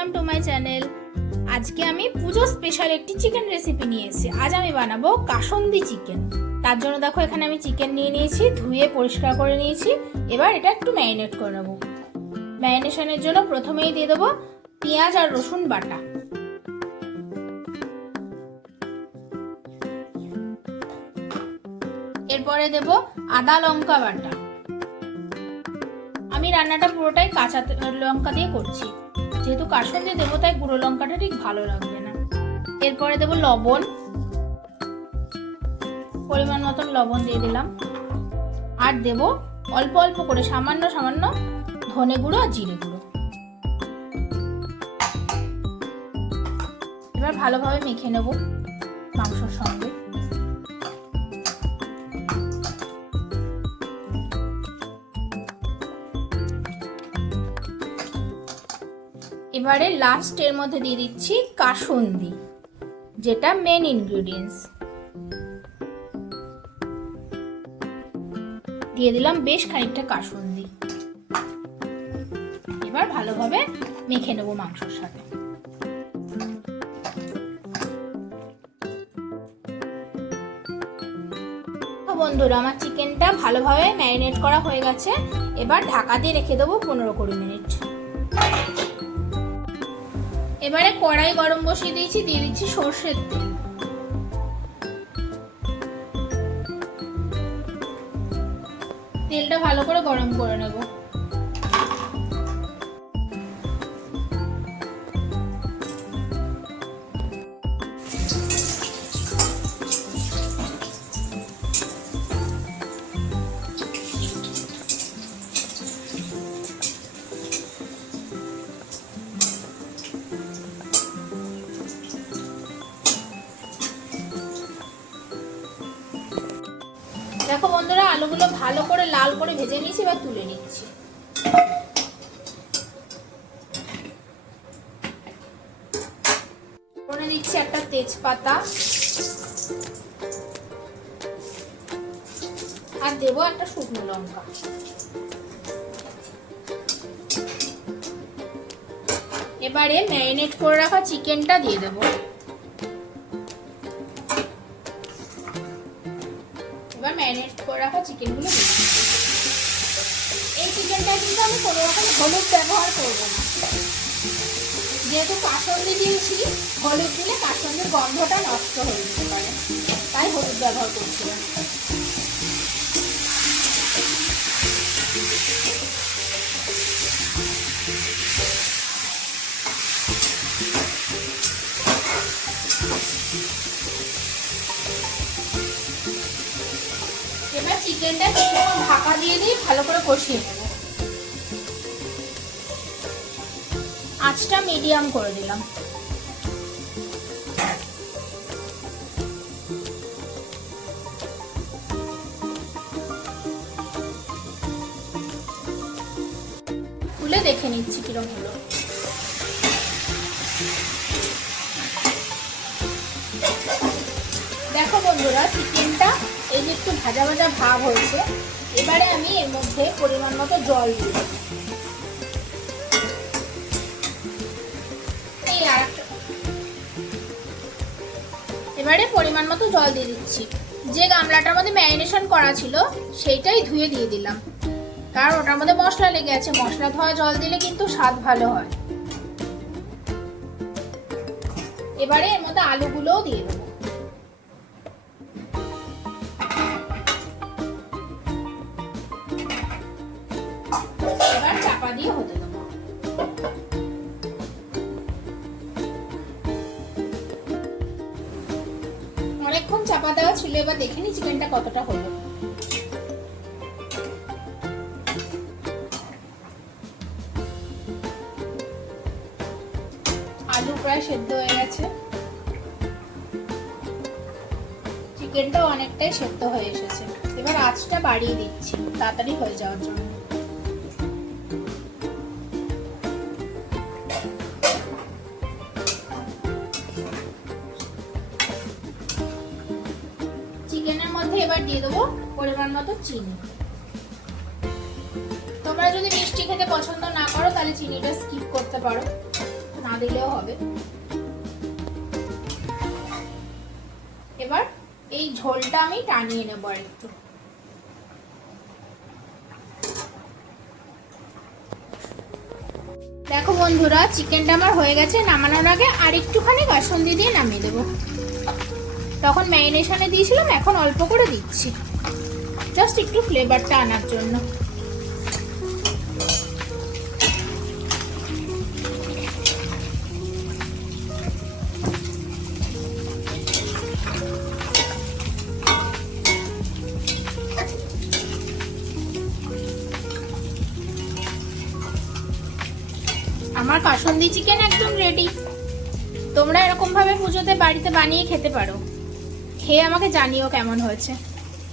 Welcome to my channel. আজকে আমি পুজো special একটি চিকেন রেসিপি নিয়ে এসেছি। আজ আমি বানাবো কাসন্দি চিকেন। তার জন্য দেখো এখানে আমি চিকেন নিয়ে নিয়েছি, ধুয়ে পরিষ্কার করে নিয়েছি। এবার এটা একটু ম্যারিনেট করে নেবো। ম্যারিনেশনের জন্য প্রথমেই দিয়ে দেবো পেঁয়াজ আর রসুন বাটা। এরপরে দেব আদা লঙ্কা বাটা। আমি রান্নাটা পুরোটাই কাঁচা লঙ্কা দিয়ে করছি, যেহেতু কাসন্দি দেবো তাই গুঁড়ো লঙ্কাটা ঠিক ভালো লাগবে না। এরপরে দেব লবণ, পরিমাণ মতন লবণ দিয়ে দিলাম। আর দেব অল্প অল্প করে সামান্য সামান্য ধনে গুঁড়ো আর জিরে গুঁড়ো। এবার ভালোভাবে মেখে নেব মাংসর সঙ্গে। এবারে লাস্ট এর মধ্যে দিয়ে দিচ্ছি কাসন্দি, যেটা মেন ইনগ্রেডিয়েন্টস। দিয়ে দিলাম বেশ খানিকটা কাসন্দি। এবার ভালোভাবে মেখে নেব মাংসের সাথে। তো বন্ধুরা, আমার চিকেনটা ভালোভাবে ম্যারিনেট করা হয়ে গেছে। এবার ঢাকা দিয়ে রেখে দেবো 15-20 মিনিট। এবারে কড়াই গরম বসিয়ে দিয়েছি, দিয়ে দিচ্ছি সরষের তেল। তেলটা ভালো করে গরম করে নেব। দেখো বন্ধুরা, আলুগুলো ভালো করে লাল করে ভেজে নিয়েছি, এবার তুলে নিচ্ছি। ফোড়নে দিচ্ছি একটা তেজপাতা আর দেবো একটা শুকনো লঙ্কা। এবারে ম্যারিনেট করে রাখা চিকেনটা দিয়ে দেবো। এবার ম্যারিনেট করে রাখা চিকেনগুলো দিয়ে দিচ্ছি। এই চিকেনটা কিন্তু আমি কোনো রকম হলুদ ব্যবহার করবো না, যেহেতু কাসন্দি দিয়েছি। হলুদ দিলে কাসন্দির গন্ধটা নষ্ট হয়ে যেতে পারে, তাই হলুদ ব্যবহার করছি না। এবার চিকেনটা ঢাকা দিয়ে দিয়ে ভালো করে কষিয়ে নেব। আঁচটা মিডিয়াম করে দিলাম। খুলে দেখে নিচ্ছি কিরকম হলো। দেখো বন্ধুরা, চিকেনটা এই যে একটু ভাজা ভাজা ভাব হয়েছে। এবারে আমি এর মধ্যে পরিমাণ মতো জল দিয়ে দেব। এবারে পরিমাণ মতো জল দিয়ে দিচ্ছি। যে গামলাটার মধ্যে ম্যারিনেশন করা ছিল সেইটাই ধুয়ে দিয়ে দিলাম, কারণ ওটার মধ্যে মশলা লেগে আছে। মশলা ধোয়া জল দিলে কিন্তু স্বাদ ভালো হয়। এবারে এর মধ্যে আলুগুলোও দিয়ে দেবো। এবার চাপা দিয়ে হতে দেবো। অনেকক্ষণ চাপা দেওয়া ছিল, এবার দেখে নি চিকেনটা কতটা হলো। আলু প্রায় সেদ্ধ হয়ে গেছে, চিকেনটাও অনেকটাই সেদ্ধ হয়ে এসেছে। এবার আঁচটা বাড়িয়ে দিচ্ছি তাড়াতাড়ি হয়ে যাওয়ার জন্য। চিকেনের মধ্যে এবার দিয়ে দেবো পরিমাণ মতো চিনি। তোমরা যদি মিষ্টি খেতে পছন্দ না করো তাহলে চিনিটা স্কিপ করতে পারো, না দিলেও হবে। এবার এই ঝোলটা আমি টানিয়ে নেবো আর একটু। দেখো বন্ধুরা, চিকেনটা আমার হয়ে গেছে। নামানোর আগে আর একটুখানি কাসুন্দি দিয়ে নামিয়ে দেবো। তখন ম্যারিনেশনে দিয়েছিলাম, এখন অল্প করে দিচ্ছি, জাস্ট একটু ফ্লেভারটা আনার জন্য। আমার কাসুন্দি চিকেন একদম রেডি। তোমরা এরকম ভাবে পুজোতে বাড়িতে বানিয়ে খেতে পারো। খেয়ে আমাকে জানিও কেমন হয়েছে।